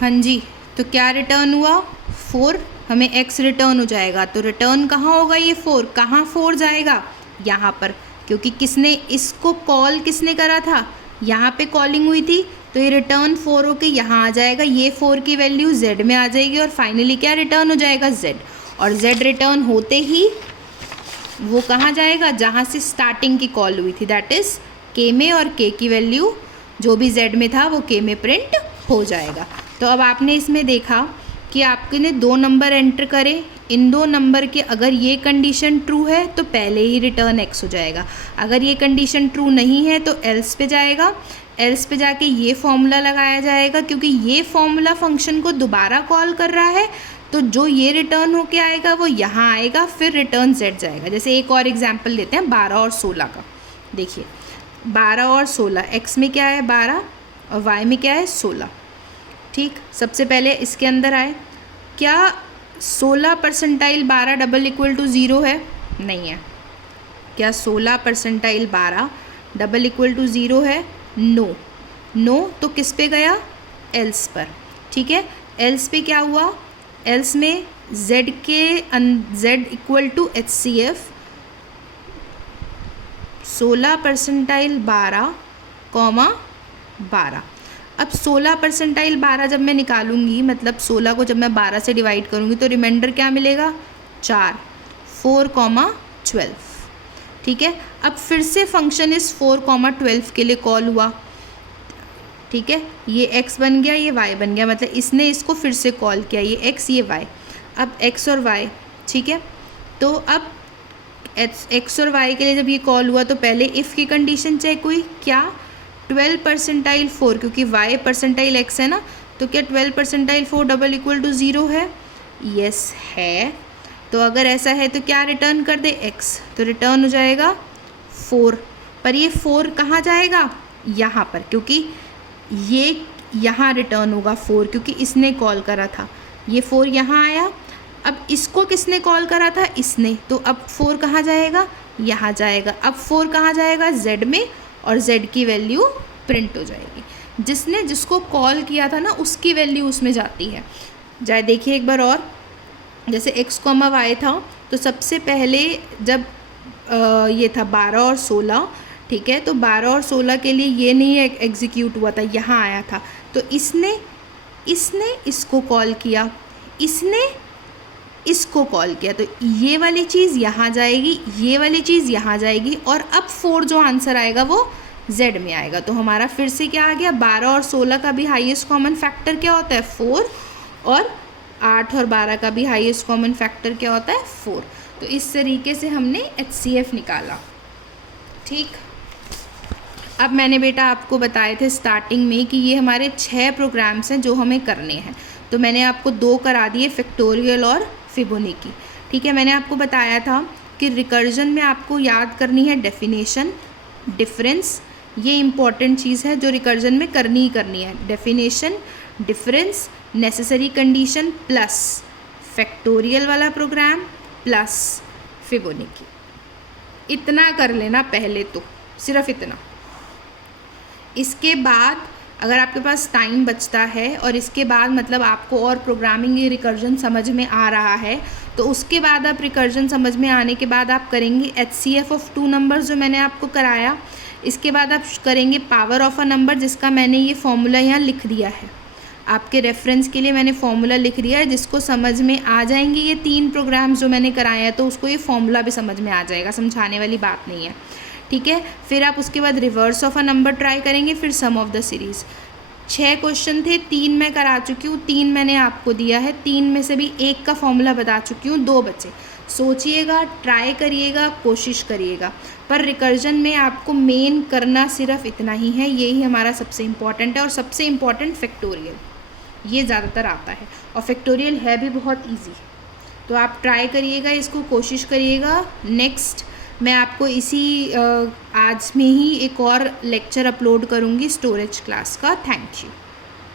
हाँ जी, तो क्या रिटर्न हुआ 4, हमें x रिटर्न हो जाएगा। तो रिटर्न कहाँ होगा ये 4, कहाँ 4 जाएगा, यहाँ पर, क्योंकि किसने इसको कॉल किसने करा था, यहाँ पे कॉलिंग हुई थी, तो ये रिटर्न 4 होके यहाँ आ जाएगा। ये 4 की वैल्यू z में आ जाएगी और फाइनली क्या रिटर्न हो जाएगा z। और z रिटर्न होते ही वो कहाँ जाएगा, जहाँ से स्टार्टिंग की कॉल हुई थी, दैट इज़ k में, और k की वैल्यू जो भी z में था वो k में प्रिंट हो जाएगा। तो अब आपने इसमें देखा कि आपने 2 नंबर एंटर करे, इन 2 नंबर के अगर ये कंडीशन ट्रू है तो पहले ही रिटर्न x हो जाएगा, अगर ये कंडीशन ट्रू नहीं है तो एल्स पे जाएगा, एल्स पे जाके ये फॉर्मूला लगाया जाएगा, क्योंकि ये फॉर्मूला फंक्शन को दोबारा कॉल कर रहा है, तो जो ये रिटर्न होके आएगा वो यहाँ आएगा, फिर रिटर्न z जाएगा। जैसे एक और एग्जाम्पल लेते हैं 12 और 16 का। देखिए 12 और 16, x में क्या है 12 और y में क्या है 16। ठीक, सबसे पहले इसके अंदर आए, क्या 16 परसेंटाइल 12 डबल इक्वल टू 0 है, नहीं है। क्या 16 परसेंटाइल 12 डबल इक्वल टू 0 है, नो। नो तो किस पे गया, एल्स पर। ठीक है, एल्स पे क्या हुआ, एल्स में z equal to HCF 16 percentile 12 comma 12। अब 16 परसेंटाइल 12 जब मैं निकालूंगी, मतलब 16 को जब मैं 12 से डिवाइड करूंगी तो रिमाइंडर क्या मिलेगा 4, 4,12। ठीक है, अब फिर से फंक्शन इस 4,12 के लिए कॉल हुआ। ठीक है, ये x बन गया, ये y बन गया, मतलब इसने इसको फिर से कॉल किया, ये x ये y। अब x और y, ठीक है, तो अब x और y के लिए जब ये कॉल हुआ तो पहले इफ़ की कंडीशन चेक हुई, क्या 12 परसेंटाइल 4, क्योंकि y परसेंटाइल x है ना, तो क्या 12 परसेंटाइल 4 डबल इक्वल टू 0 है, यस है। तो अगर ऐसा है तो क्या रिटर्न कर दे x, तो रिटर्न हो जाएगा 4, पर ये 4 कहाँ जाएगा, यहाँ पर, क्योंकि ये यहाँ रिटर्न होगा 4, क्योंकि इसने कॉल करा था, ये 4 यहाँ आया। अब इसको किसने कॉल करा था, इसने, तो अब 4 कहाँ जाएगा, यहाँ जाएगा। अब 4 कहाँ जाएगा, z में, और z की वैल्यू प्रिंट हो जाएगी। जिसको कॉल किया था ना उसकी वैल्यू उसमें जाती है। जाए देखिए एक बार और, जैसे x, y था, तो सबसे पहले जब ये था 12 और 16, ठीक है, तो 12 और 16 के लिए ये नहीं एग्जीक्यूट हुआ था, यहाँ आया था, तो इसने इसको कॉल किया, इसने इसको कॉल किया, तो ये वाली चीज़ यहाँ जाएगी, ये वाली चीज़ यहाँ जाएगी, और अब 4 जो आंसर आएगा वो z में आएगा। तो हमारा फिर से क्या आ गया, 12 और 16 का भी हाईएस्ट कॉमन फैक्टर क्या होता है 4, और 8 और 12 का भी हाईएस्ट कॉमन फैक्टर क्या होता है 4। तो इस तरीके से हमने HCF निकाला। ठीक, अब मैंने बेटा आपको बताए थे स्टार्टिंग में कि ये हमारे 6 प्रोग्राम्स हैं जो हमें करने हैं, तो मैंने आपको 2 करा दिए, फैक्टोरियल और फिबोनाची। ठीक है, मैंने आपको बताया था कि रिकर्जन में आपको याद करनी है डेफिनेशन, डिफरेंस, ये इम्पॉर्टेंट चीज़ है जो रिकर्जन में करनी ही करनी है। Definition, difference, necessary condition, plus factorial वाला प्रोग्राम, प्लस फिबोनाची। इतना कर लेना पहले, तो सिर्फ इतना। इसके बाद अगर आपके पास टाइम बचता है और इसके बाद मतलब आपको और प्रोग्रामिंग या रिकर्जन समझ में आ रहा है, तो उसके बाद आप रिकर्जन समझ में आने के बाद आप करेंगे HCF ऑफ 2 नंबर्स जो मैंने आपको कराया। इसके बाद आप करेंगे पावर ऑफ अ नंबर, जिसका मैंने ये फॉर्मूला यहाँ लिख दिया है, आपके रेफरेंस के लिए मैंने फॉर्मूला लिख दिया है। जिसको समझ में आ जाएंगे ये 3 प्रोग्राम्स जो मैंने कराए हैं, तो उसको ये फॉर्मूला भी समझ में आ जाएगा, समझाने वाली बात नहीं है। ठीक है, फिर आप उसके बाद reverse of a number try करेंगे, फिर सम ऑफ द सीरीज़। 6 क्वेश्चन थे, 3 मैं करा चुकी हूँ, 3 मैंने आपको दिया है, 3 में से भी 1 का फॉर्मूला बता चुकी हूँ, 2 बचे। सोचिएगा, ट्राई करिएगा, कोशिश करिएगा, पर रिकर्जन में आपको मेन करना सिर्फ इतना ही है, यही हमारा सबसे इम्पॉर्टेंट है। और सबसे इम्पॉर्टेंट फैक्टोरियल, ये ज़्यादातर आता है, और फैक्टोरियल है भी बहुत ईजी, तो आप ट्राई करिएगा, इसको कोशिश करिएगा। नेक्स्ट मैं आपको इसी आज में ही एक और लेक्चर अपलोड करूँगी स्टोरेज क्लास का। Thank you.